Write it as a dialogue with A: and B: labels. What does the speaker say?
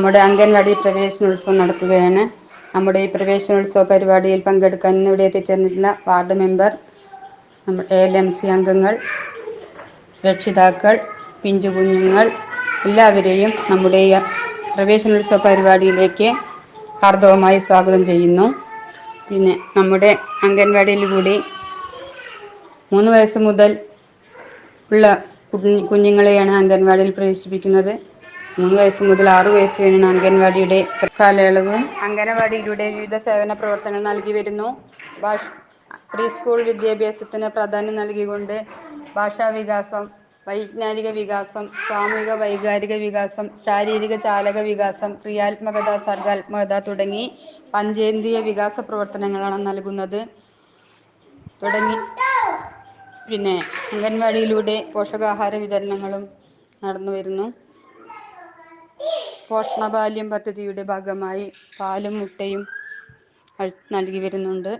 A: നമ്മുടെ അംഗൻവാടി പ്രവേശനോത്സവം നടക്കുകയാണ്. നമ്മുടെ ഈ പ്രവേശനോത്സവ പരിപാടിയിൽ പങ്കെടുക്കാൻ ഇവിടെ എത്തിച്ചേർന്നിട്ടുള്ള വാർഡ് മെമ്പർ നമ്മുടെ എൽ എം സി അംഗങ്ങൾ രക്ഷിതാക്കൾ പിഞ്ചു കുഞ്ഞുങ്ങൾ എല്ലാവരെയും നമ്മുടെ ഈ പ്രവേശനോത്സവ പരിപാടിയിലേക്ക് ഹാർദവമായി സ്വാഗതം ചെയ്യുന്നു. പിന്നെ നമ്മുടെ അംഗൻവാടിയിൽ കൂടി മൂന്ന് വയസ്സ് മുതൽ ഉള്ള കുഞ്ഞുങ്ങളെയാണ് അംഗൻവാടിയിൽ പ്രവേശിപ്പിക്കുന്നത്. മൂന്ന് വയസ്സ് മുതൽ ആറ് വയസ്സ് വരെയാണ് അംഗൻവാടിയുടെ കാലയളവ്. അംഗനവാടിയിലൂടെ വിവിധ സേവന പ്രവർത്തനങ്ങൾ നൽകി വരുന്നു. ഭാഷ പ്രീ സ്കൂൾ വിദ്യാഭ്യാസത്തിന് പ്രാധാന്യം നൽകിക്കൊണ്ട് ഭാഷാ വികാസം വൈജ്ഞാനിക വികാസം സാമൂഹിക വൈകാരിക വികാസം ശാരീരിക ചാലക വികാസം ക്രിയാത്മകത സർഗാത്മകത തുടങ്ങി പഞ്ചേന്ദ്രിയ വികാസ പ്രവർത്തനങ്ങളാണ് നൽകുന്നത്. തുടങ്ങി. പിന്നെ അംഗൻവാടിയിലൂടെ പോഷകാഹാര വിതരണങ്ങളും നടന്നു വരുന്നു. പോഷണബാല്യം പദ്ധതിയുടെ ഭാഗമായി പാലും മുട്ടയും നൽകി വരുന്നുണ്ട്.